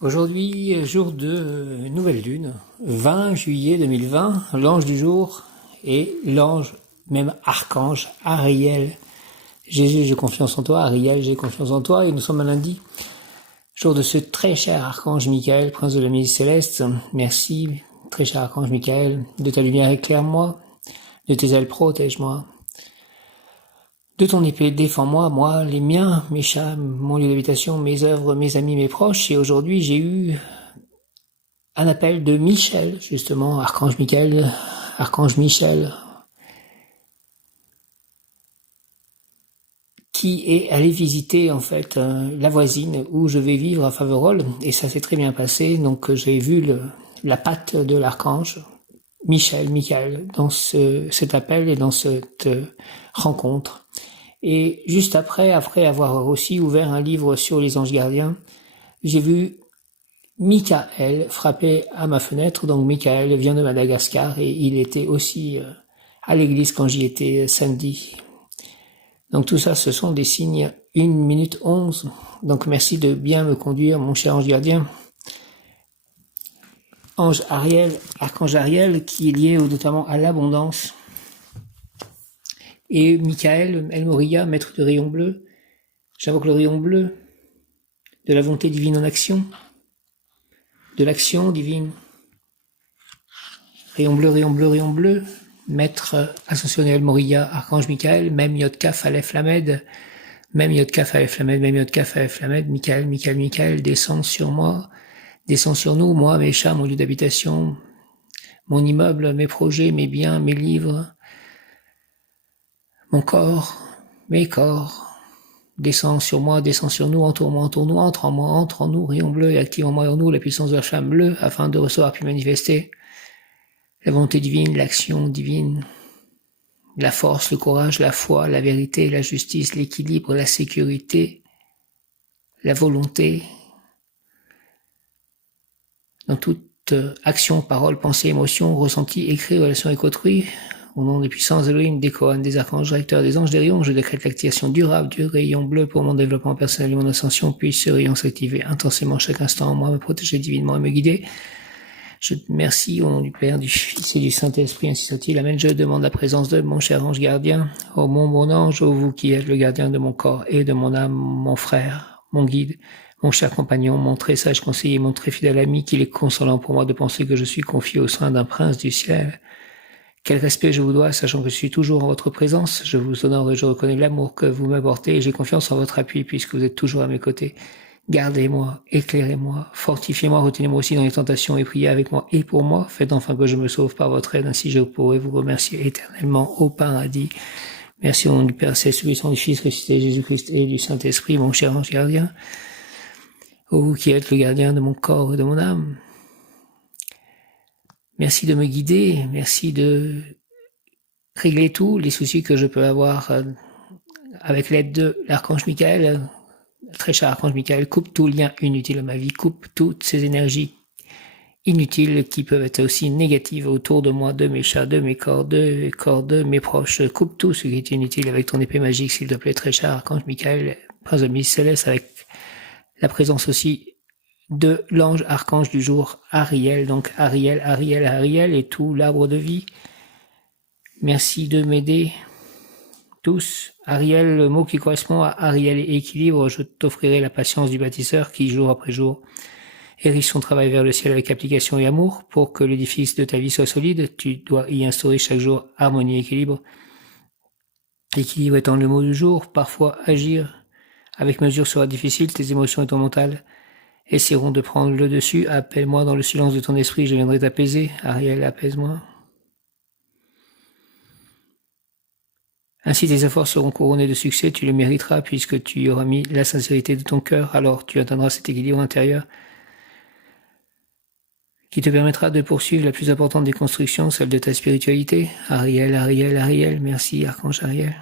Aujourd'hui, jour de nouvelle lune, 20 juillet 2020, l'ange du jour est l'ange, même archange, Ariel. Jésus, j'ai confiance en toi, Ariel, j'ai confiance en toi, et nous sommes un lundi, jour de ce très cher archange Michael, prince de la musique céleste. Merci, très cher archange Michael, de ta lumière éclaire-moi, de tes ailes protège-moi. De ton épée, défends-moi, moi, les miens, mes chats, mon lieu d'habitation, mes œuvres, mes amis, mes proches. Et aujourd'hui, j'ai eu un appel de Michel, justement, archange Michael, archange Michel, qui est allé visiter, en fait, la voisine où je vais vivre à Faverolles. Et ça s'est très bien passé. Donc, j'ai vu la patte de l'archange Michael, dans cet appel et dans cette rencontre. Et juste après avoir aussi ouvert un livre sur les anges gardiens, j'ai vu Michael frapper à ma fenêtre. Donc Michael vient de Madagascar et il était aussi à l'église quand j'y étais samedi. Donc tout ça, ce sont des signes 1 minute 11. Donc merci de bien me conduire, mon cher ange gardien. Ange Ariel, archange Ariel, qui est lié notamment à l'abondance. Et Michael, El Moria, maître de rayon bleu. J'invoque le rayon bleu de la volonté divine en action, de l'action divine. Rayon bleu, rayon bleu, rayon bleu. Maître ascensionné El Moria, archange Michael, même Yod Kaf Aleph Lamed, même Yod Kaf Aleph Lamed, même Yod Kaf Aleph Lamed, Michael, descend sur moi, descend sur nous, moi, mes chats, mon lieu d'habitation, mon immeuble, mes projets, mes biens, mes livres, mon corps, mes corps. Descends sur moi, descends sur nous, entoure-moi, entoure-nous, entre en moi, entre en nous, rayon bleu, et active en moi et en nous la puissance de la flamme bleue, afin de recevoir puis manifester la volonté divine, l'action divine, la force, le courage, la foi, la vérité, la justice, l'équilibre, la sécurité, la volonté, dans toute action, parole, pensée, émotion, ressenti, écrit, relation avec autrui. Au nom des puissances Elohim, des Kohanes, des archanges, directeurs, des anges, des rayons, je décrète l'activation durable du rayon bleu pour mon développement personnel et mon ascension. Puisse ce rayon s'activer intensément chaque instant en moi, me protéger divinement et me guider. Je te remercie au nom du Père, du Fils et du Saint-Esprit, ainsi soit-il. Amen. Je demande la présence de mon cher ange gardien. Ô mon bon ange, ô vous qui êtes le gardien de mon corps et de mon âme, mon frère, mon guide, mon cher compagnon, mon très sage conseiller, mon très fidèle ami, qu'il est consolant pour moi de penser que je suis confié au sein d'un prince du ciel. Quel respect je vous dois, sachant que je suis toujours en votre présence. Je vous honore et je reconnais l'amour que vous m'apportez et j'ai confiance en votre appui puisque vous êtes toujours à mes côtés. Gardez-moi, éclairez-moi, fortifiez-moi, retenez-moi aussi dans les tentations et priez avec moi et pour moi. Faites enfin que je me sauve par votre aide, ainsi je pourrai vous remercier éternellement au paradis. Merci au nom du Père Céleste, du Fils ressuscité Jésus-Christ et du Saint-Esprit, mon cher ange gardien. Ô vous qui êtes le gardien de mon corps et de mon âme. Merci de me guider, merci de régler tous les soucis que je peux avoir avec l'aide de l'archange Michael. Très cher archange Michael, coupe tout lien inutile à ma vie, coupe toutes ces énergies inutiles qui peuvent être aussi négatives autour de moi, de mes chats, de mes corps, de mes proches. Coupe tout ce qui est inutile avec ton épée magique, s'il te plaît, très cher archange Michael, prince de Miss Céleste, avec la présence aussi de l'ange archange du jour, Ariel, donc Ariel et tout l'arbre de vie. Merci de m'aider tous. Ariel, le mot qui correspond à Ariel et équilibre, je t'offrirai la patience du bâtisseur qui, jour après jour, érige son travail vers le ciel avec application et amour. Pour que l'édifice de ta vie soit solide, tu dois y instaurer chaque jour harmonie et équilibre. Équilibre étant le mot du jour, parfois agir avec mesure sera difficile, tes émotions et ton mental essaieront de prendre le dessus. Appelle-moi dans le silence de ton esprit, je viendrai t'apaiser. Ariel, apaise-moi. Ainsi tes efforts seront couronnés de succès, tu le mériteras puisque tu y auras mis la sincérité de ton cœur, alors tu atteindras cet équilibre intérieur qui te permettra de poursuivre la plus importante des constructions, celle de ta spiritualité. Ariel, merci Archange Ariel.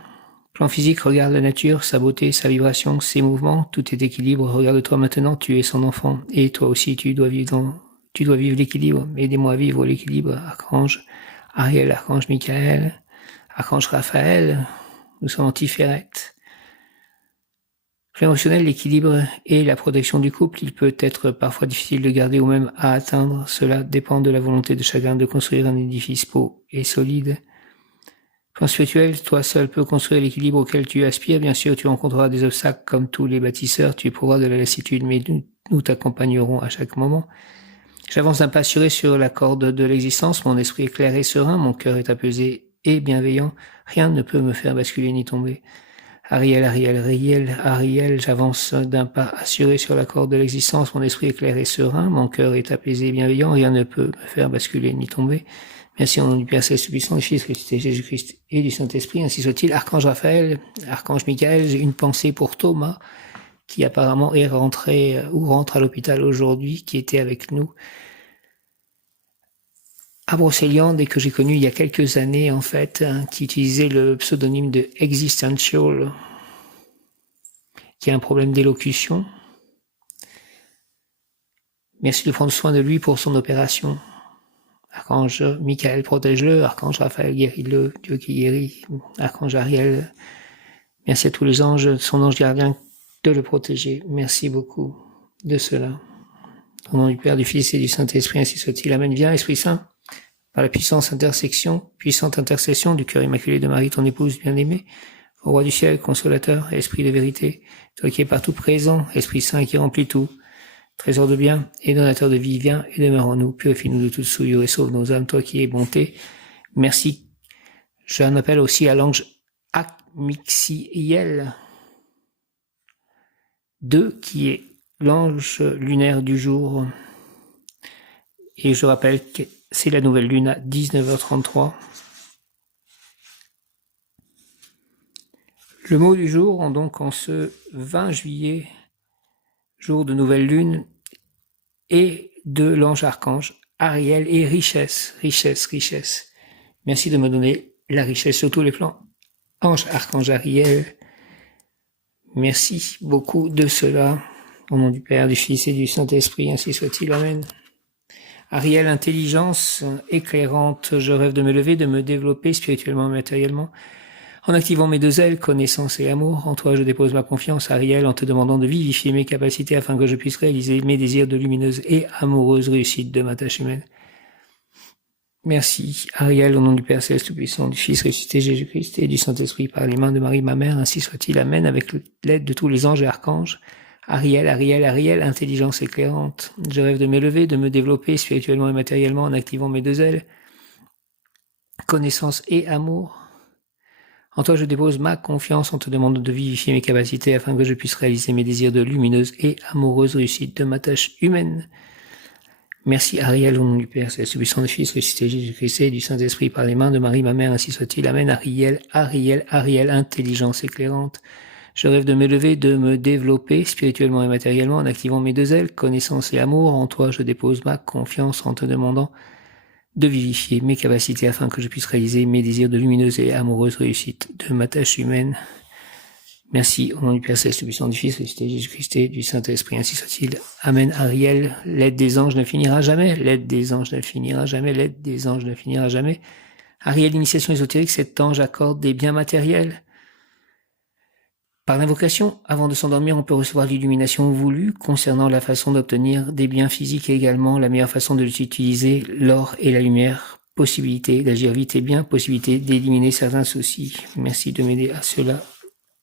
Plan physique, regarde la nature, sa beauté, sa vibration, ses mouvements, tout est équilibre, regarde-toi maintenant, tu es son enfant, et toi aussi tu dois vivre l'équilibre, aidez-moi à vivre l'équilibre, Archange Ariel, Archange Michael, Archange Raphaël, nous sommes en Tiferet. Émotionnel, l'équilibre et la protection du couple, il peut être parfois difficile de garder ou même à atteindre. Cela dépend de la volonté de chacun de construire un édifice beau et solide. Plan spirituel, toi seul peux construire l'équilibre auquel tu aspires. Bien sûr, tu rencontreras des obstacles comme tous les bâtisseurs, tu éprouveras de la lassitude, mais nous t'accompagnerons à chaque moment. J'avance d'un pas assuré sur la corde de l'existence, mon esprit est clair et serein, mon cœur est apaisé et bienveillant. Rien ne peut me faire basculer ni tomber. Ariel, j'avance d'un pas assuré sur la corde de l'existence, mon esprit est clair et serein, mon cœur est apaisé et bienveillant, rien ne peut me faire basculer ni tomber. Merci au nom du Père Céleste Tout-Puissant, du Fils ressuscité Jésus-Christ et du Saint-Esprit, ainsi soit-il. Archange Raphaël, Archange Michael, j'ai une pensée pour Thomas, qui apparemment est rentré ou rentre à l'hôpital aujourd'hui, qui était avec nous à Brocéliande et que j'ai connu il y a quelques années en fait, qui utilisait le pseudonyme de Existential, qui a un problème d'élocution. Merci de prendre soin de lui pour son opération. Archange Michael, protège-le. Archange Raphaël, guéris-le. Dieu qui guérit. Archange Ariel, merci à tous les anges, son ange gardien, de le protéger. Merci beaucoup de cela. Au nom du Père, du Fils et du Saint-Esprit, ainsi soit-il. Amen. Viens, Esprit Saint, par la puissante intercession du cœur immaculé de Marie, ton épouse bien-aimée, au Roi du ciel, consolateur, Esprit de vérité, toi qui es partout présent, Esprit Saint qui remplit tout, trésor de bien et donateur de vie, viens et demeure en nous, purifie-nous de toute souillure et sauve nos âmes, toi qui es bonté. Merci. J'en appelle aussi à l'ange Akmixiel 2, qui est l'ange lunaire du jour. Et je rappelle que c'est la nouvelle lune à 19h33. Le mot du jour, donc en ce 20 juillet, jour de nouvelle lune, et de l'ange archange Ariel et richesse. Merci de me donner la richesse sur tous les plans. Ange archange Ariel, merci beaucoup de cela. Au nom du Père, du Fils et du Saint-Esprit, ainsi soit-il. Amen. Ariel, intelligence éclairante, je rêve de me lever, de me développer spirituellement et matériellement. En activant mes deux ailes, connaissance et amour, en toi je dépose ma confiance, Ariel, en te demandant de vivifier mes capacités afin que je puisse réaliser mes désirs de lumineuse et amoureuse réussite de ma tâche humaine. Merci, Ariel, au nom du Père Céleste Tout-Puissant, du Fils ressuscité Jésus-Christ et du Saint-Esprit, par les mains de Marie, ma mère, ainsi soit-il. Amen, avec l'aide de tous les anges et archanges. Ariel, intelligence éclairante. Je rêve de m'élever, de me développer spirituellement et matériellement en activant mes deux ailes. Connaissance et amour. En toi, je dépose ma confiance en te demandant de vivifier mes capacités afin que je puisse réaliser mes désirs de lumineuse et amoureuse réussite de ma tâche humaine. Merci, Ariel, au nom du Père, Céleste Tout-Puissant, du Fils ressuscité Jésus-Christ et du Saint-Esprit, par les mains de Marie, ma mère, ainsi soit-il. Amen. Ariel, intelligence éclairante. Je rêve de m'élever, de me développer spirituellement et matériellement en activant mes deux ailes, connaissance et amour. En toi, je dépose ma confiance en te demandant de vivifier mes capacités afin que je puisse réaliser mes désirs de lumineuse et amoureuse réussite de ma tâche humaine. Merci, au nom du Père Céleste Tout-Puissant, du Fils ressuscité Jésus-Christ et du Saint-Esprit, ainsi soit-il. Amen. Ariel, l'aide des anges ne finira jamais, l'aide des anges ne finira jamais, l'aide des anges ne finira jamais. Ariel, initiation ésotérique, cet ange accorde des biens matériels. Par l'invocation, avant de s'endormir, on peut recevoir l'illumination voulue concernant la façon d'obtenir des biens physiques et également la meilleure façon de les utiliser, l'or et la lumière, possibilité d'agir vite et bien, possibilité d'éliminer certains soucis. Merci de m'aider à cela.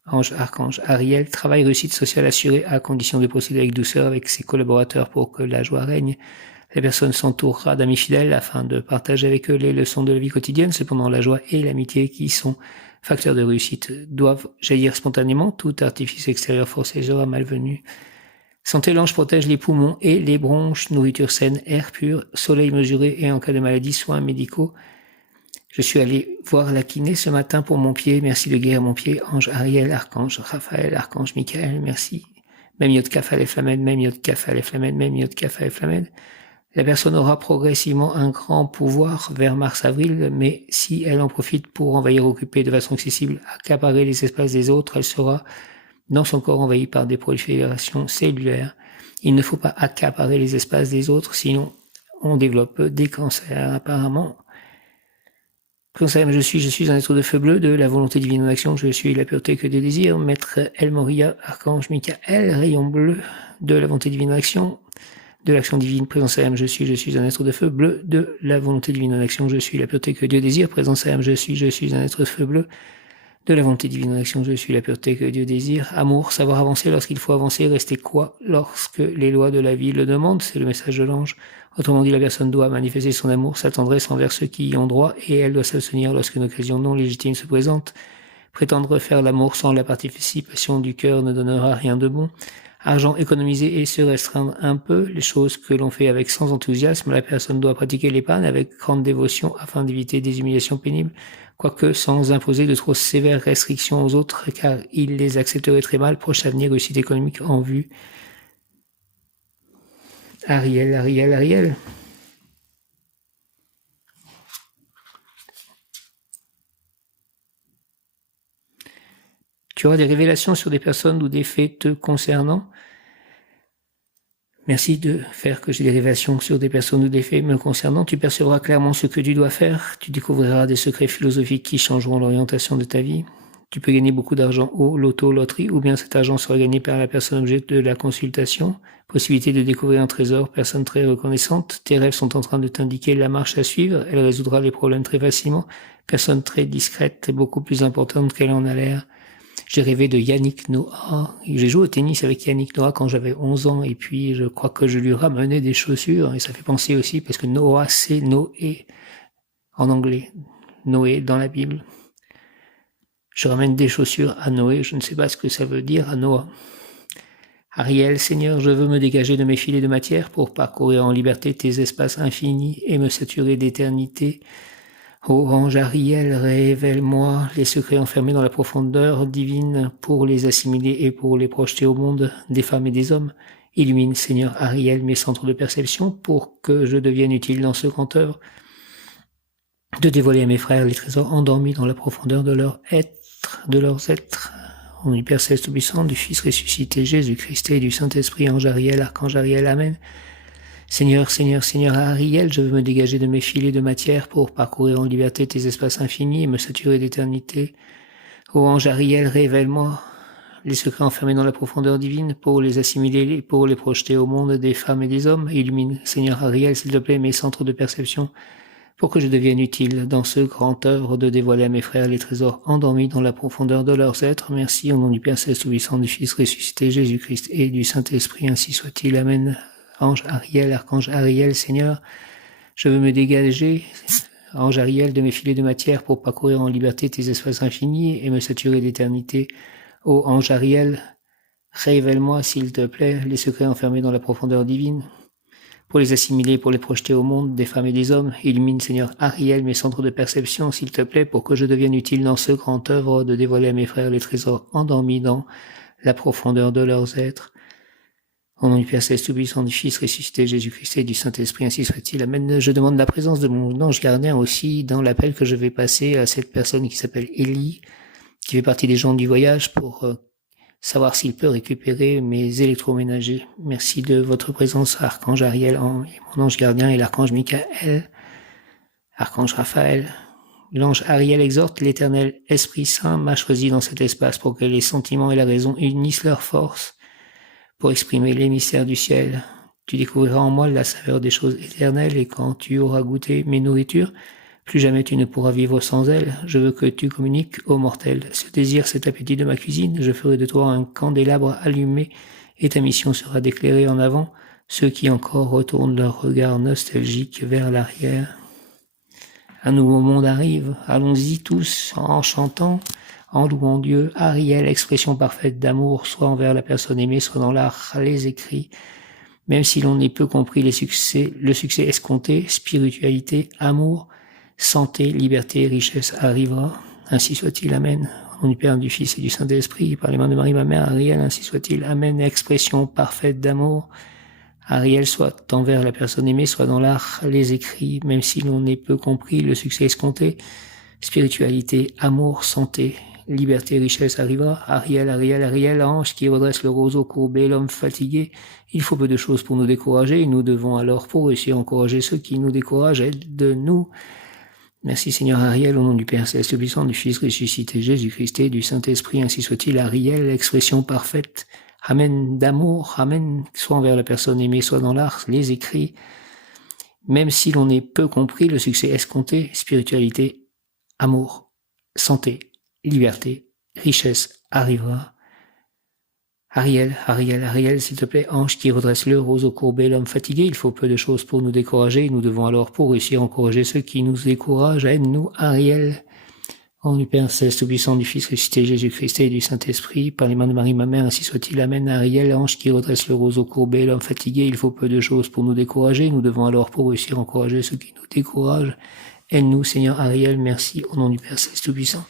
Ange, archange, Ariel, travail, réussite sociale assurée à condition de procéder avec douceur avec ses collaborateurs pour que la joie règne. La personne s'entourera d'amis fidèles afin de partager avec eux les leçons de la vie quotidienne. Cependant, la joie et l'amitié qui sont facteurs de réussite doivent jaillir spontanément. Tout artifice extérieur forcé sera malvenu. Santé, l'ange protège les poumons et les bronches, nourriture saine, air pur, soleil mesuré et en cas de maladie, soins médicaux. Je suis allé voir la kiné ce matin pour mon pied. Merci de guérir mon pied. Ange Ariel, archange Raphaël, archange Michael, merci. Même Yod Kaf Aleph Lamed, même Yod Kaf Aleph Lamed, même Yod Kaf Aleph Lamed. La personne aura progressivement un grand pouvoir vers mars-avril, mais si elle en profite pour envahir, occuper de façon excessive, accaparer les espaces des autres, elle sera dans son corps envahie par des proliférations cellulaires. Il ne faut pas accaparer les espaces des autres, sinon on développe des cancers apparemment. Prénom je suis un être de feu bleu, de la volonté divine en action, je suis la pureté que des désirs. Maître El Moria, Archange Michael, rayon bleu, de la volonté divine en action, de l'action divine. Présence à je suis un être de feu bleu, de la volonté divine en action, je suis la pureté que Dieu désire. Présence à je suis un être de feu bleu, de la volonté divine en action, je suis la pureté que Dieu désire. Amour, savoir avancer lorsqu'il faut avancer, rester quoi lorsque les lois de la vie le demandent, c'est le message de l'ange. Autrement dit, la personne doit manifester son amour, sa tendresse envers ceux qui y ont droit, et elle doit s'abstenir lorsqu'une occasion non légitime se présente. Prétendre faire l'amour sans la participation du cœur ne donnera rien de bon. Argent économiser et se restreindre un peu, les choses que l'on fait avec sans enthousiasme, la personne doit pratiquer l'épargne avec grande dévotion afin d'éviter des humiliations pénibles, quoique sans imposer de trop sévères restrictions aux autres, car il les accepterait très mal. Proche avenir, réussite économique en vue. Ariel. Tu auras des révélations sur des personnes ou des faits te concernant. Merci de faire que j'ai des révélations sur des personnes ou des faits me concernant. Tu percevras clairement ce que tu dois faire. Tu découvriras des secrets philosophiques qui changeront l'orientation de ta vie. Tu peux gagner beaucoup d'argent au loto, loterie, ou bien cet argent sera gagné par la personne objet de la consultation. Possibilité de découvrir un trésor, personne très reconnaissante. Tes rêves sont en train de t'indiquer la marche à suivre. Elle résoudra les problèmes très facilement. Personne très discrète, beaucoup plus importante qu'elle en a l'air. J'ai rêvé de Yannick Noah. J'ai joué au tennis avec Yannick Noah quand j'avais 11 ans et puis je crois que je lui ramenais des chaussures et ça fait penser aussi parce que Noah c'est Noé en anglais. Noé dans la Bible. Je ramène des chaussures à Noé, je ne sais pas ce que ça veut dire à Noah. Ariel, Seigneur, je veux me dégager de mes filets de matière pour parcourir en liberté tes espaces infinis et me saturer d'éternité. Ô ange Ariel, révèle-moi les secrets enfermés dans la profondeur divine pour les assimiler et pour les projeter au monde des femmes et des hommes. Illumine, Seigneur Ariel, mes centres de perception pour que je devienne utile dans ce grand œuvre de dévoiler à mes frères les trésors endormis dans la profondeur de leur être, de leurs êtres. Au nom du Père Céleste Tout-Puissant, du Fils ressuscité Jésus-Christ et du Saint-Esprit, ange Ariel, archange Ariel, Amen. Seigneur Ariel, je veux me dégager de mes filets de matière pour parcourir en liberté tes espaces infinis et me saturer d'éternité. Ô ange Ariel, révèle-moi les secrets enfermés dans la profondeur divine pour les assimiler et pour les projeter au monde des femmes et des hommes. Illumine, Seigneur Ariel, s'il te plaît, mes centres de perception pour que je devienne utile dans ce grand œuvre de dévoiler à mes frères les trésors endormis dans la profondeur de leurs êtres. Merci au nom du Père Céleste Tout-Puissant, du Fils ressuscité Jésus-Christ et du Saint-Esprit, ainsi soit-il. Amen. Ange Ariel, archange Ariel, Seigneur, je veux me dégager, ange Ariel, de mes filets de matière pour parcourir en liberté tes espaces infinis et me saturer d'éternité. Ô ange Ariel, révèle-moi, s'il te plaît, les secrets enfermés dans la profondeur divine, pour les assimiler, pour les projeter au monde des femmes et des hommes. Illumine, Seigneur Ariel, mes centres de perception, s'il te plaît, pour que je devienne utile dans ce grand œuvre de dévoiler à mes frères les trésors endormis dans la profondeur de leurs êtres. Au nom du Père Céleste Tout-Puissant, du Fils ressuscité Jésus-Christ et du Saint-Esprit, ainsi soit-il. Amen. Je demande la présence de mon ange gardien aussi dans l'appel que je vais passer à cette personne qui s'appelle Élie, qui fait partie des gens du voyage, pour savoir s'il peut récupérer mes électroménagers. Merci de votre présence, archange Ariel, mon ange gardien, et l'archange Michael, archange Raphaël. L'ange Ariel exhorte l'Éternel Esprit Saint m'a choisi dans cet espace pour que les sentiments et la raison unissent leurs forces pour exprimer les mystères du ciel. Tu découvriras en moi la saveur des choses éternelles, et quand tu auras goûté mes nourritures, plus jamais tu ne pourras vivre sans elles. Je veux que tu communiques aux mortels ce désir, cet appétit de ma cuisine. Je ferai de toi un candélabre allumé, et ta mission sera d'éclairer en avant ceux qui encore retournent leur regard nostalgique vers l'arrière. Un nouveau monde arrive, allons-y tous en chantant, en louant Dieu. Ariel, expression parfaite d'amour, soit envers la personne aimée, soit dans l'art, les écrits. Même si l'on n'ait peu compris le succès escompté, spiritualité, amour, santé, liberté, richesse arrivera. Ainsi soit-il, Amen. Au nom du Père, du Fils et du Saint-Esprit, par les mains de Marie, ma mère, Ariel, ainsi soit-il, Amen. Expression parfaite d'amour. Ariel, soit envers la personne aimée, soit dans l'art, les écrits. Même si l'on n'ait peu compris le succès escompté, spiritualité, amour, santé, liberté, richesse arrivera. Ariel, ange qui redresse le roseau courbé, l'homme fatigué. Il faut peu de choses pour nous décourager. Nous devons alors, pour réussir, encourager ceux qui nous découragent. Aide-nous Merci Seigneur Ariel, au nom du Père Céleste Puissant, du Fils ressuscité Jésus-Christ et du Saint-Esprit, ainsi soit-il. Ariel, l'expression parfaite, amen, d'amour, amen, soit envers la personne aimée, soit dans l'art, les écrits. Même si l'on est peu compris, le succès escompté, spiritualité, amour, santé, liberté, richesse arrivera. Ariel, Ariel, Ariel, s'il te plaît, ange qui redresse le roseau courbé, l'homme fatigué, il faut peu de choses pour nous décourager, nous devons alors, pour réussir, encourager ceux qui nous découragent, aide-nous, Ariel, au nom du Père Céleste Tout-Puissant, du Fils ressuscité Jésus-Christ et du Saint-Esprit, par les mains de Marie, ma mère, ainsi soit-il, amen, Ariel, ange qui redresse le roseau courbé, l'homme fatigué, il faut peu de choses pour nous décourager, nous devons alors, pour réussir, encourager ceux qui nous découragent, aide-nous, Seigneur Ariel, merci, au nom du Père Céleste Tout-Puissant,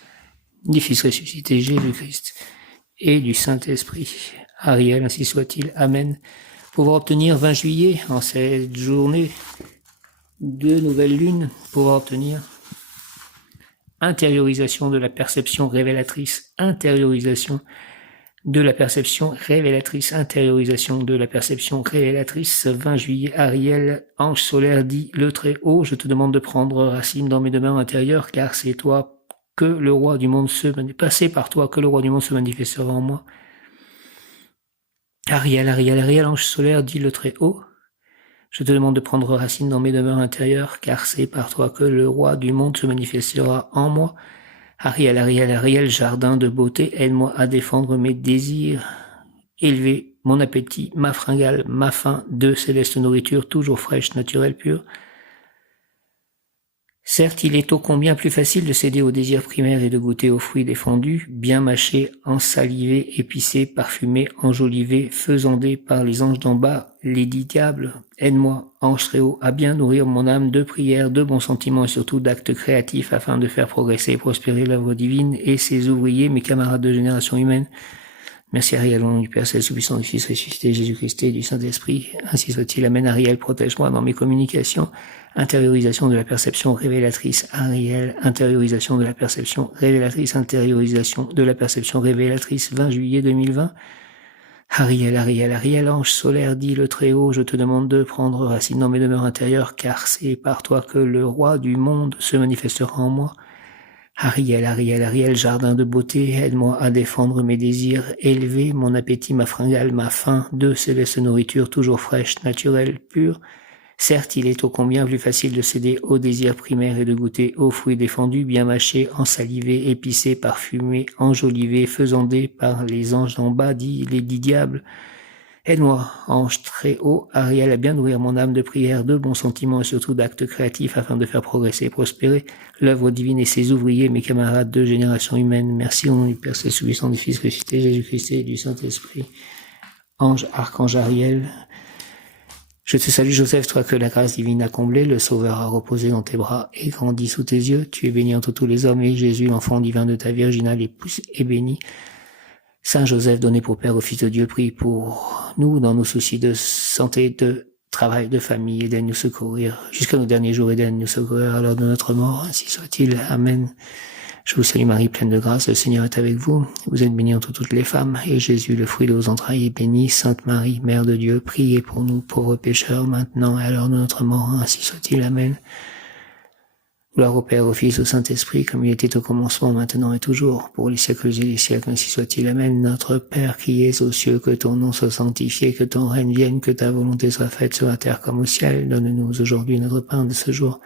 du Fils ressuscité Jésus-Christ et du Saint-Esprit. Ariel, ainsi soit-il. Amen. Pouvoir obtenir 20 juillet, en cette journée de nouvelle lune, pouvoir obtenir intériorisation de la perception révélatrice, intériorisation de la perception révélatrice, intériorisation de la perception révélatrice. 20 juillet, Ariel, ange solaire dit le Très-Haut, je te demande de prendre racine dans mes demeures intérieures, car c'est toi que le roi du monde passer par toi que le roi du monde se manifestera en moi. Ariel, Ariel, Ariel, ange solaire, dit le Très-Haut, je te demande de prendre racine dans mes demeures intérieures, car c'est par toi que le roi du monde se manifestera en moi. Ariel, Ariel, Ariel, jardin de beauté, aide-moi à défendre mes désirs, élever mon appétit, ma fringale, ma faim, de céleste nourriture, toujours fraîche, naturelle, pure. Certes, il est ô combien plus facile de céder aux désirs primaires et de goûter aux fruits défendus, bien mâchés, ensalivé, épicé, parfumé, enjolivé, faisandé par les anges d'en bas, les dix diables. Aide-moi, ange très haut, à bien nourrir mon âme de prières, de bons sentiments et surtout d'actes créatifs afin de faire progresser et prospérer l'œuvre divine et ses ouvriers, mes camarades de génération humaine. Merci Ariel, au nom du Père Céleste Tout-Puissant, du Fils ressuscité Jésus-Christ et du Saint-Esprit. Ainsi soit-il. Amen. Ariel, protège-moi dans mes communications. Intériorisation de la perception révélatrice. Ariel, intériorisation de la perception révélatrice. Intériorisation de la perception révélatrice. 20 juillet 2020. Ariel, Ariel, Ariel, ange solaire, dit le Très-Haut, je te demande de prendre racine dans mes demeures intérieures, car c'est par toi que le roi du monde se manifestera en moi. Ariel, Ariel, Ariel, jardin de beauté, aide-moi à défendre mes désirs, élever mon appétit, ma fringale, ma faim, de céleste nourriture toujours fraîche, naturelle, pure. Certes, il est ô combien plus facile de céder aux désirs primaires et de goûter aux fruits défendus, bien mâchés, ensalivés, épicés, parfumés, enjolivés, faisandés par les anges d'en bas, les dix diables. Aide-moi, ange très haut, Ariel, à bien nourrir mon âme de prière, de bons sentiments et surtout d'actes créatifs afin de faire progresser et prospérer l'œuvre divine et ses ouvriers, mes camarades de génération humaine. Merci au nom du Père Céleste Tout-Puissant, du Fils ressuscité Jésus-Christ et du Saint-Esprit. Ange, archange Ariel, je te salue Joseph, toi que la grâce divine a comblé, le Sauveur a reposé dans tes bras et grandi sous tes yeux. Tu es béni entre tous les hommes et Jésus, l'enfant divin de ta virginale épouse, est béni. Saint Joseph, donné pour Père au Fils de Dieu, prie pour nous dans nos soucis de santé, de travail, de famille, et d'aide nous secourir jusqu'à nos derniers jours et d'aide nous secourir à l'heure de notre mort, ainsi soit-il. Amen. Je vous salue Marie, pleine de grâce, le Seigneur est avec vous. Vous êtes bénie entre toutes les femmes, et Jésus, le fruit de vos entrailles, est béni. Sainte Marie, Mère de Dieu, priez pour nous pauvres pécheurs, maintenant et à l'heure de notre mort, ainsi soit-il. Amen. Gloire au Père, au Fils, au Saint-Esprit, comme il était au commencement, maintenant et toujours, pour les siècles et les siècles, ainsi soit-il. Amen. Notre Père qui es aux cieux, que ton nom soit sanctifié, que ton règne vienne, que ta volonté soit faite sur la terre comme au ciel. Donne-nous aujourd'hui notre pain de ce jour.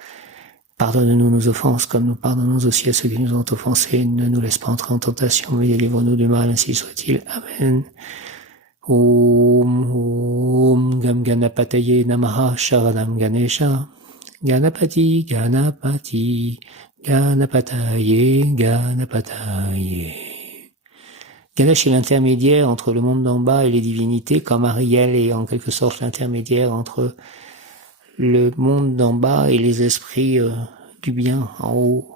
Pardonne-nous nos offenses, comme nous pardonnons aussi à ceux qui nous ont offensés. Ne nous laisse pas entrer en tentation, mais délivre-nous du mal, ainsi soit-il. Amen. Om Gam Ganapataye Namaha Sharanam Ganesha. Ganapati, Ganapati, Ganapataye, Ganapataye. Ganesh est l'intermédiaire entre le monde d'en bas et les divinités, comme Ariel est en quelque sorte l'intermédiaire entre le monde d'en bas et les esprits du bien en haut.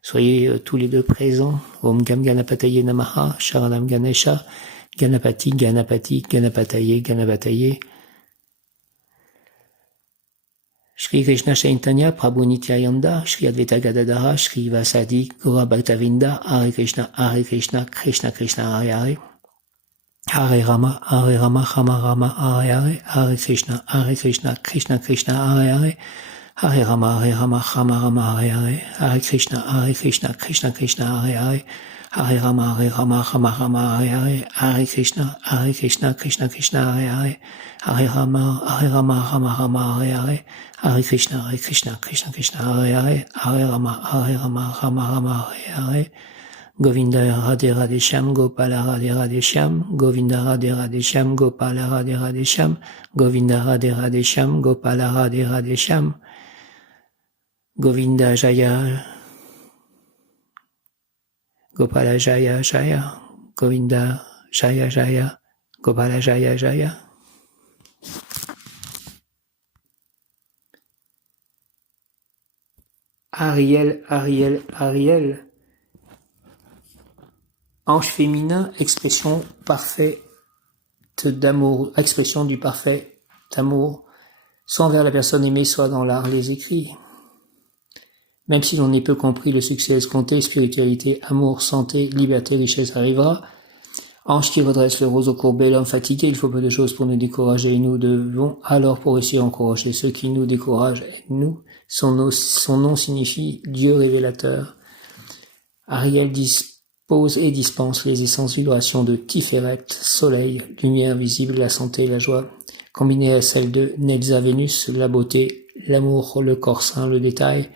Soyez tous les deux présents. Om Gam Ganapataye Namaha, Sharanam Ganesha, Ganapati, Ganapati, Ganapataye, Ganapataye. Shri Krishna Chaitanya Prabhu Nityananda, Shri Advaita Gadadhara, Shri Vasadi Gaura Bhaktavinda, Hare Krishna, Krishna Krishna, Hare Hare, Hare Rama, Rama Rama, Hare Hare, Hare Krishna, Krishna Krishna, Hare Hare, Hare Rama, Rama Rama, Hare Hare, Hare Krishna, Krishna Krishna, Hare Hare, Hare Rama, Rama Rama, Hare Hare, Hare Krishna, Krishna Krishna, Hare Hare, Hare Rama, Rama Rama, Hare Hare, Hare Krishna, Krishna Krishna, Hare Hare, Hare Rama, Rama Rama, Hare Hare, Govinda Radhe Radhe Shyam, Gopala Radhe Radhe Shyam, Govinda Radhe Radhe Shyam, Gopala Radhe Radhe Shyam, Govinda Radhe Radhe Shyam, Gopala Radhe Radhe Shyam, Govinda Jaya, Gopala Jaya Jaya, Govinda Jaya Jaya, Gopala Jaya Jaya. Ariel, Ariel, Ariel. Ange féminin, expression parfaite d'amour, expression du parfait d'amour, soit envers la personne aimée, soit dans l'art, les écrits. Même si l'on ait peu compris le succès escompté, spiritualité, amour, santé, liberté, richesse arrivera. Ange qui redresse le roseau courbé, l'homme fatigué, il faut peu de choses pour nous décourager, et nous devons alors pour essayer encourager ceux qui nous découragent, nous. Son nom signifie Dieu révélateur. Ariel dispose et dispense les essences vibrations de Tiferet, soleil, lumière visible, la santé, la joie, combinées à celles de Netza, Vénus, la beauté, l'amour, le corps sain, le détail.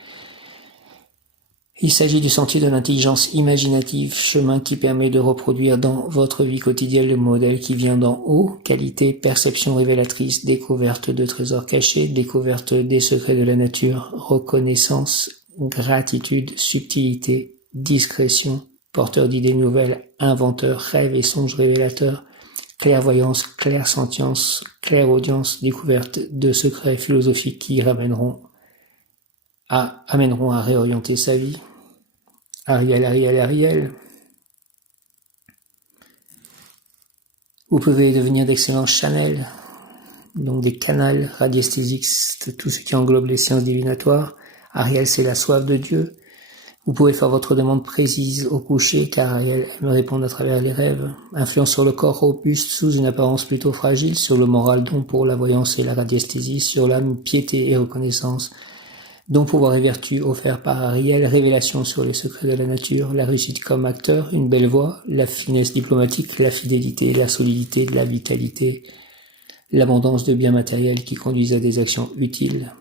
Il s'agit du sentier de l'intelligence imaginative, chemin qui permet de reproduire dans votre vie quotidienne le modèle qui vient d'en haut, qualité, perception révélatrice, découverte de trésors cachés, découverte des secrets de la nature, reconnaissance, gratitude, subtilité, discrétion, porteur d'idées nouvelles, inventeur, rêve et songe révélateur, clairvoyance, clairsentience, clairaudience, découverte de secrets philosophiques qui amèneront à réorienter sa vie. Ariel, Ariel, Ariel. Vous pouvez devenir d'excellents channels, donc des canals radiesthésiques, tout ce qui englobe les sciences divinatoires. Ariel, c'est la soif de Dieu. Vous pouvez faire votre demande précise au coucher, car Ariel aime répondre à travers les rêves. Influence sur le corps robuste, sous une apparence plutôt fragile, sur le moral, don pour la voyance et la radiesthésie, sur l'âme, piété et reconnaissance. Don, pouvoir et vertu offert par Ariel, révélation sur les secrets de la nature, la réussite comme acteur, une belle voix, la finesse diplomatique, la fidélité, la solidité, la vitalité, l'abondance de biens matériels qui conduisent à des actions utiles.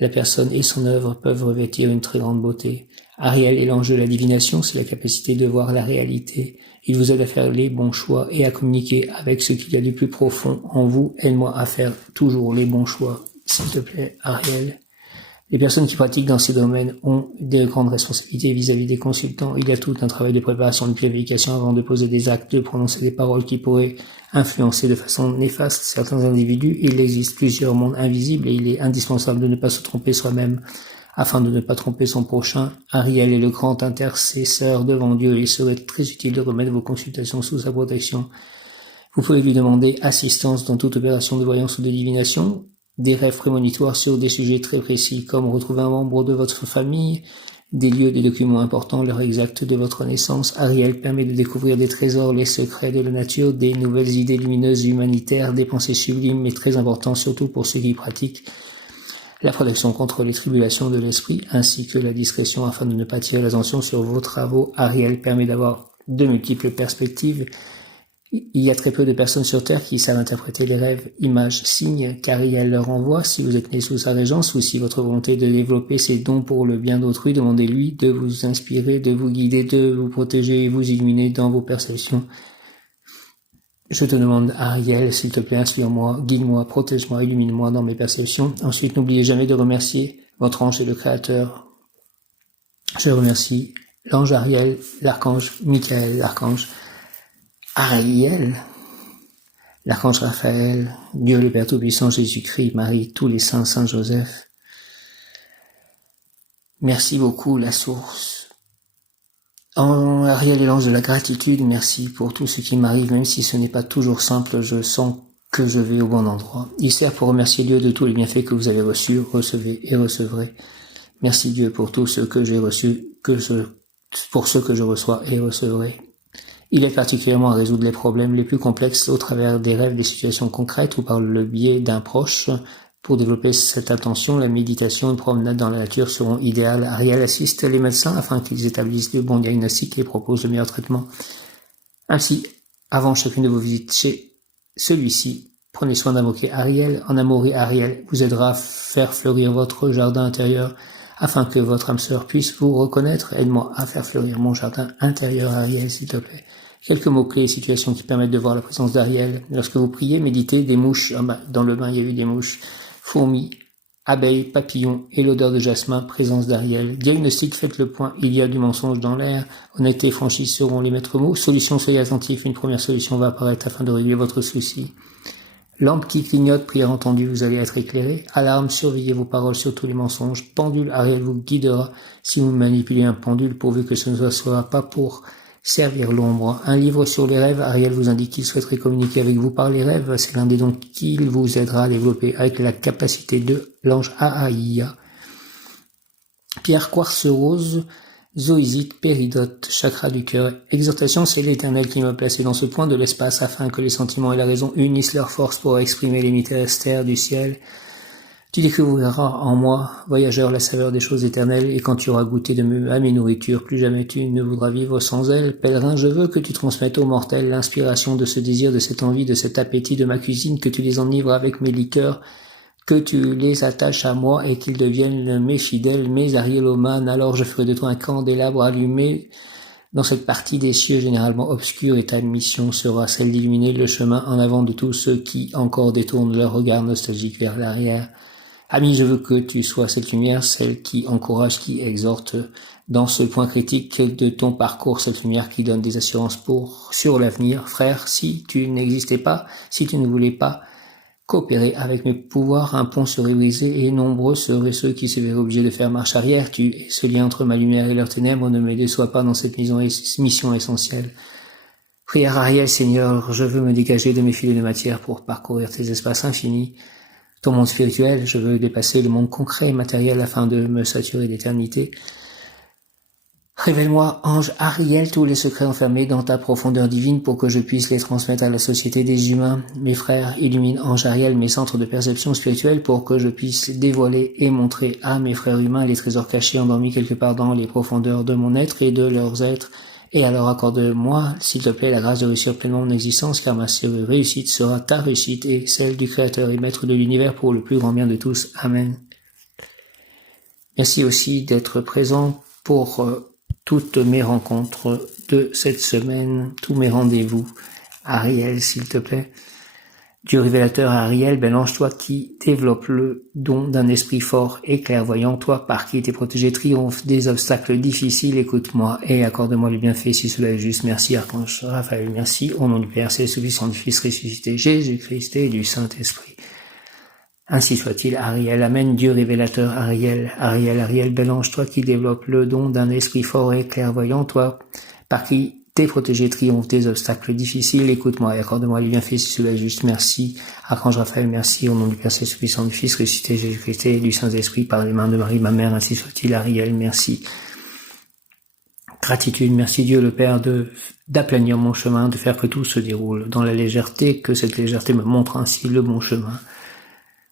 La personne et son œuvre peuvent revêtir une très grande beauté. Ariel est l'ange de la divination, c'est la capacité de voir la réalité. Il vous aide à faire les bons choix et à communiquer avec ce qu'il y a de plus profond en vous. Aide-moi à faire toujours les bons choix, s'il te plaît, Ariel. Les personnes qui pratiquent dans ces domaines ont des grandes responsabilités vis-à-vis des consultants. Il y a tout un travail de préparation, de planification avant de poser des actes, de prononcer des paroles qui pourraient influencer de façon néfaste certains individus. Il existe plusieurs mondes invisibles et il est indispensable de ne pas se tromper soi-même afin de ne pas tromper son prochain. Ariel est le grand intercesseur devant Dieu et il serait très utile de remettre vos consultations sous sa protection. Vous pouvez lui demander assistance dans toute opération de voyance ou de divination, des rêves prémonitoires sur des sujets très précis comme retrouver un membre de votre famille, des lieux, des documents importants, l'heure exacte de votre naissance. Ariel permet de découvrir des trésors, les secrets de la nature, des nouvelles idées lumineuses humanitaires, des pensées sublimes mais très importantes surtout pour ceux qui pratiquent la protection contre les tribulations de l'esprit ainsi que la discrétion afin de ne pas tirer l'attention sur vos travaux. Ariel permet d'avoir de multiples perspectives. Il y a très peu de personnes sur Terre qui savent interpréter les rêves, images, signes, car Ariel leur envoie. Si vous êtes né sous sa régence ou si votre volonté de développer ses dons pour le bien d'autrui, demandez-lui de vous inspirer, de vous guider, de vous protéger et vous illuminer dans vos perceptions. Je te demande, Ariel, s'il te plaît, inspire-moi, guide-moi, protège-moi, illumine-moi dans mes perceptions. Ensuite, n'oubliez jamais de remercier votre ange et le Créateur. Je remercie l'ange Ariel, l'archange Michael, l'archange Ariel, l'archange Raphaël, Dieu le Père Tout-Puissant, Jésus-Christ, Marie, tous les saints, Saint Joseph. Merci beaucoup, la source. Ariel est l'ange de la gratitude, merci pour tout ce qui m'arrive, même si ce n'est pas toujours simple, je sens que je vais au bon endroit. Il sert pour remercier Dieu de tous les bienfaits que vous avez reçus, recevez et recevrez. Merci Dieu pour tout ce que j'ai reçu, pour ce que je reçois et recevrai. Il aide particulièrement à résoudre les problèmes les plus complexes au travers des rêves, des situations concrètes ou par le biais d'un proche, Pour développer cette attention, la méditation et une promenade dans la nature seront idéales. Ariel assiste les médecins afin qu'ils établissent de bons diagnostics et proposent le meilleur traitement. Ainsi, avant chacune de vos visites chez celui-ci, prenez soin d'invoquer Ariel. En amour, Ariel vous aidera à faire fleurir votre jardin intérieur afin que votre âme sœur puisse vous reconnaître. Aide-moi à faire fleurir mon jardin intérieur, Ariel, s'il te plaît. Quelques mots-clés et situations qui permettent de voir la présence d'Ariel. Lorsque vous priez, méditez, des mouches, dans le bain il y a eu des mouches, fourmis, abeilles, papillons et l'odeur de jasmin, présence d'Ariel. Diagnostic, faites le point, il y a du mensonge dans l'air. Honnêteté et franchise seront les maîtres mots. Solution, soyez attentifs, une première solution va apparaître afin de régler votre souci. Lampe qui clignote, prière entendue, vous allez être éclairé. Alarme, surveillez vos paroles sur tous les mensonges. Pendule, Ariel vous guidera si vous manipulez un pendule, pourvu que ce ne soit pas pour servir l'ombre. Un livre sur les rêves, Ariel vous indique qu'il souhaiterait communiquer avec vous par les rêves. C'est l'un des dons qu'il vous aidera à développer avec la capacité de l'ange Ahaïa. Pierre quartz rose, zoïsite, péridote, chakra du cœur. Exhortation, c'est l'Éternel qui m'a placé dans ce point de l'espace afin que les sentiments et la raison unissent leurs forces pour exprimer les mystères du ciel. Tu découvriras en moi, voyageur, la saveur des choses éternelles, et quand tu auras goûté à mes nourritures, plus jamais tu ne voudras vivre sans elles. Pèlerin, je veux que tu transmettes aux mortels l'inspiration de ce désir, de cette envie, de cet appétit de ma cuisine, que tu les enivres avec mes liqueurs, que tu les attaches à moi et qu'ils deviennent mes fidèles, mes ariélomanes. Alors je ferai de toi un candélabre allumé dans cette partie des cieux généralement obscure, et ta mission sera celle d'illuminer le chemin en avant de tous ceux qui encore détournent leur regard nostalgique vers l'arrière. Ami, je veux que tu sois cette lumière, celle qui encourage, qui exhorte dans ce point critique de ton parcours, cette lumière qui donne des assurances sur l'avenir. Frère, si tu n'existais pas, si tu ne voulais pas coopérer avec mes pouvoirs, un pont serait brisé et nombreux seraient ceux qui se verraient obligés de faire marche arrière. Tu es ce lien entre ma lumière et leurs ténèbres, ne me déçois pas dans cette mission essentielle. Prière Ariel, Seigneur, je veux me dégager de mes filets de matière pour parcourir tes espaces infinis. Ton monde spirituel, je veux dépasser le monde concret et matériel afin de me saturer d'éternité. Révèle-moi, ange Ariel, tous les secrets enfermés dans ta profondeur divine pour que je puisse les transmettre à la société des humains. Mes frères, illumine, ange Ariel, mes centres de perception spirituelle pour que je puisse dévoiler et montrer à mes frères humains les trésors cachés endormis quelque part dans les profondeurs de mon être et de leurs êtres. Et alors accorde-moi, s'il te plaît, la grâce de réussir pleinement mon existence, car ma réussite sera ta réussite et celle du Créateur et Maître de l'univers pour le plus grand bien de tous. Amen. Merci aussi d'être présent pour toutes mes rencontres de cette semaine, tous mes rendez-vous. Ariel, s'il te plaît. Dieu révélateur Ariel, bel ange, toi qui développe le don d'un esprit fort et clairvoyant, toi par qui t'es protégé, triomphe des obstacles difficiles, écoute-moi et accorde-moi le bienfait si cela est juste. Merci Archange Raphaël, merci au nom du Père Céleste, du Saint, du Fils ressuscité, Jésus-Christ et du Saint-Esprit. Ainsi soit-il, Ariel, Amen. Dieu révélateur Ariel, Ariel, Ariel, bel ange, toi qui développe le don d'un esprit fort et clairvoyant, toi par qui t'es protégé, triomphe des obstacles difficiles, écoute-moi et accorde-moi les bienfaits si cela est juste. Merci, Archange Raphaël, merci au nom du Père Céleste, du Saint, du Fils ressuscité, Jésus-Christ et du Saint-Esprit, par les mains de Marie, ma mère, ainsi soit-il, Ariel, merci. Gratitude, merci Dieu le Père d'aplanir mon chemin, de faire que tout se déroule dans la légèreté, que cette légèreté me montre ainsi le bon chemin.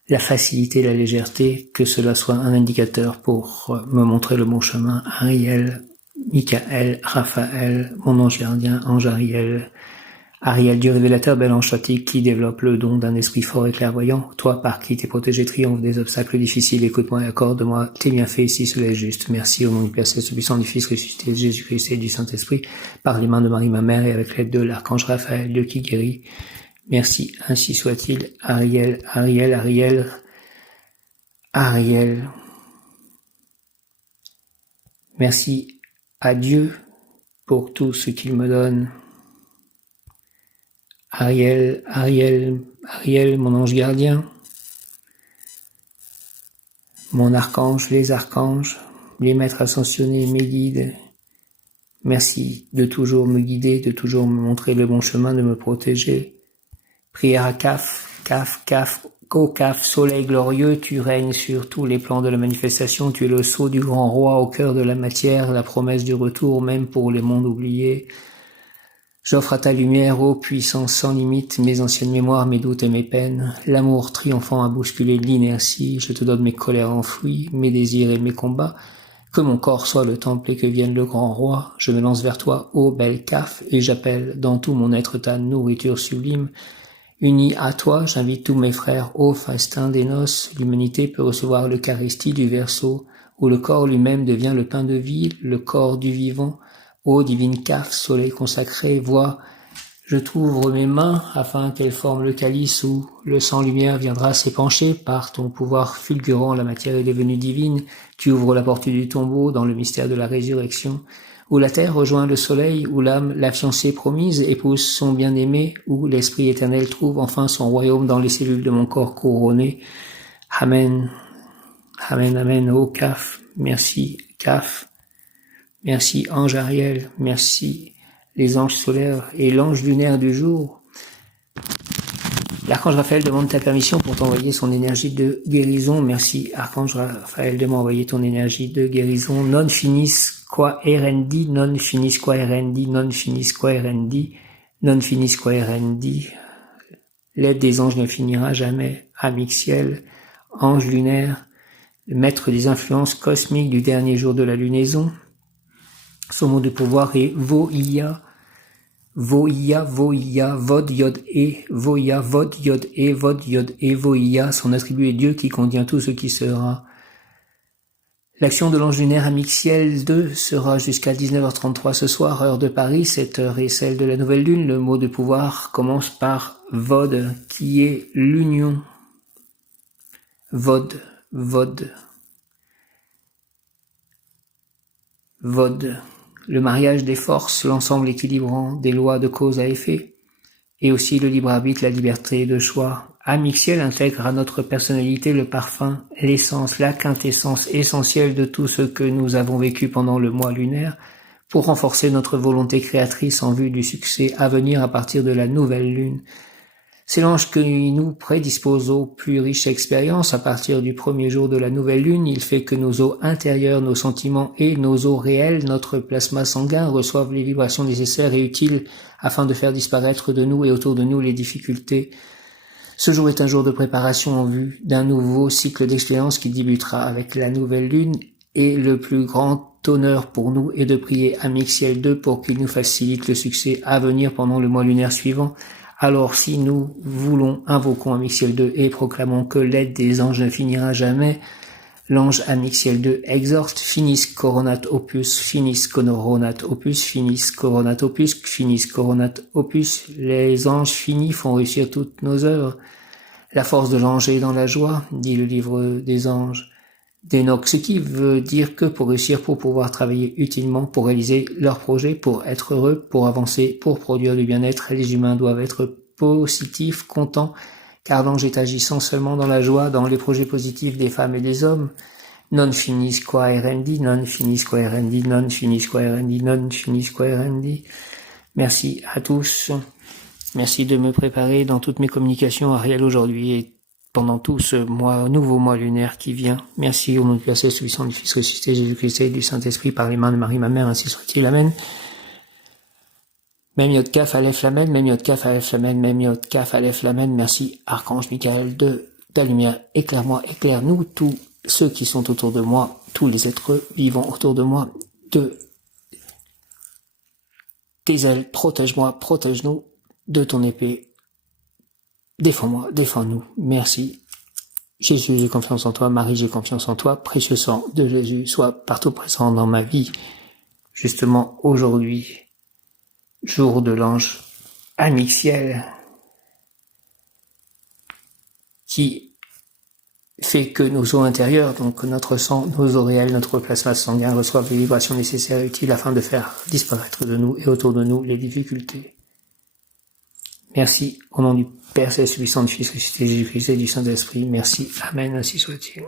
La facilité, la légèreté, que cela soit un indicateur pour me montrer le bon chemin. Ariel, Michael, Raphaël, mon ange gardien, ange Ariel. Ariel, Dieu révélateur, bel ange soit-il, qui développe le don d'un esprit fort et clairvoyant. Toi, par qui t'es protégé, triomphe des obstacles difficiles, écoute-moi et accorde-moi tes bienfaits si cela est juste. Merci au nom du Père Céleste, du Saint, du Fils ressuscité, de Jésus-Christ et du Saint-Esprit, par les mains de Marie, ma mère, et avec l'aide de l'archange Raphaël, Dieu qui guérit. Merci, ainsi soit-il. Ariel, Ariel, Ariel, Ariel. Merci à Dieu pour tout ce qu'il me donne. Ariel, Ariel, Ariel, mon ange gardien, mon archange, les archanges, les maîtres ascensionnés, mes guides. Merci de toujours me guider, de toujours me montrer le bon chemin, de me protéger. Prière à Caf, Caf, Caf, ô Caf, soleil glorieux, tu règnes sur tous les plans de la manifestation, tu es le sceau du grand roi au cœur de la matière, la promesse du retour même pour les mondes oubliés. J'offre à ta lumière, ô puissance sans limite, mes anciennes mémoires, mes doutes et mes peines. L'amour triomphant a bousculé l'inertie, je te donne mes colères enfouies, mes désirs et mes combats. Que mon corps soit le temple et que vienne le grand roi, je me lance vers toi, ô belle Kaf, et j'appelle dans tout mon être ta nourriture sublime. Uni à toi, j'invite tous mes frères au festin des noces. L'humanité peut recevoir l'Eucharistie du Verseau, où le corps lui-même devient le pain de vie, le corps du vivant. Ô divine Kaf, soleil consacré, vois, je t'ouvre mes mains afin qu'elles forment le calice où le sang-lumière viendra s'épancher. Par ton pouvoir fulgurant, la matière est devenue divine. Tu ouvres la porte du tombeau dans le mystère de la résurrection, où la terre rejoint le soleil, où l'âme, la fiancée promise, épouse son bien-aimé, où l'esprit éternel trouve enfin son royaume dans les cellules de mon corps couronné. Amen. Amen, amen. Ô Kaf, merci Kaf. Merci ange Ariel, merci les anges solaires et l'ange lunaire du jour. L'archange Raphaël demande ta permission pour t'envoyer son énergie de guérison. Merci archange Raphaël de m'envoyer ton énergie de guérison. Non finis qua erendi, non finis qua erendi, non finis qua erendi, non finis qua erendi. L'aide des anges ne finira jamais. Amixiel, ange lunaire, le maître des influences cosmiques du dernier jour de la lunaison. Son mot de pouvoir est Voïa, Voïa, Voïa, Vod, Yod, E, Voïa, Vod, Yod, E, Vod, Yod, E, Voïa. Son attribut est Dieu qui contient tout ce qui sera. L'action de l'ange lunaire Amixiel 2 sera jusqu'à 19h33 ce soir, heure de Paris, cette heure est celle de la nouvelle lune. Le mot de pouvoir commence par Vod, qui est l'union. Vod, Vod, Vod. Le mariage des forces, l'ensemble équilibrant des lois de cause à effet, et aussi le libre arbitre, la liberté de choix. Amixiel intègre à notre personnalité le parfum, l'essence, la quintessence essentielle de tout ce que nous avons vécu pendant le mois lunaire, pour renforcer notre volonté créatrice en vue du succès à venir à partir de la nouvelle lune. C'est l'ange qui nous prédispose aux plus riches expériences à partir du premier jour de la nouvelle lune. Il fait que nos eaux intérieures, nos sentiments et nos eaux réelles, notre plasma sanguin, reçoivent les vibrations nécessaires et utiles afin de faire disparaître de nous et autour de nous les difficultés. Ce jour est un jour de préparation en vue d'un nouveau cycle d'expérience qui débutera avec la nouvelle lune, et le plus grand honneur pour nous est de prier Amixiel 2 pour qu'il nous facilite le succès à venir pendant le mois lunaire suivant. Alors si nous voulons, invoquons Amixiel 2 et proclamons que l'aide des anges ne finira jamais. L'ange Amixiel 2 exhorte, finis coronat opus, finis coronat opus, finis coronat opus, finis coronat opus. Les anges finis font réussir toutes nos œuvres. La force de l'ange est dans la joie, dit le livre des anges d'Enoch, ce qui veut dire que pour réussir, pour pouvoir travailler utilement, pour réaliser leurs projets, pour être heureux, pour avancer, pour produire du bien-être, les humains doivent être positifs, contents, car l'ange est agissant seulement dans la joie, dans les projets positifs des femmes et des hommes. Non finis qua erendi, non finis qua erendi, non finis qua erendi, non finis qua erendi. Merci à tous. Merci de me préparer dans toutes mes communications Ariel aujourd'hui et pendant tout ce nouveau mois lunaire qui vient. Merci au nom du Père Céleste, du Fils, du Fils ressuscité, Jésus-Christ et du Saint-Esprit, par les mains de Marie, ma mère, ainsi soit-il. Amen. Même Yod Kaf, Aleph Lamed, même Yod Kaf, Aleph Lamed, même Yod Kaf, Aleph Lamed. Merci, Archange Michael, de ta lumière. Éclaire-moi, éclaire-nous, tous ceux qui sont autour de moi, tous les êtres vivants autour de moi, de tes ailes. Protège-moi, protège-nous de ton épée. Défends-moi, défends-nous. Merci. Jésus, j'ai confiance en toi. Marie, j'ai confiance en toi. Précieux sang de Jésus, sois partout présent dans ma vie. Justement, aujourd'hui, jour de l'ange Amixiel, qui fait que nos eaux intérieures, donc notre sang, nos eaux réelles, notre plasma sanguin reçoivent les vibrations nécessaires et utiles afin de faire disparaître de nous et autour de nous les difficultés. Merci au nom du Père Céleste, du Fils, du Fils ressuscité, Jésus-Christ et du Saint-Esprit. Merci. Amen. Ainsi soit-il.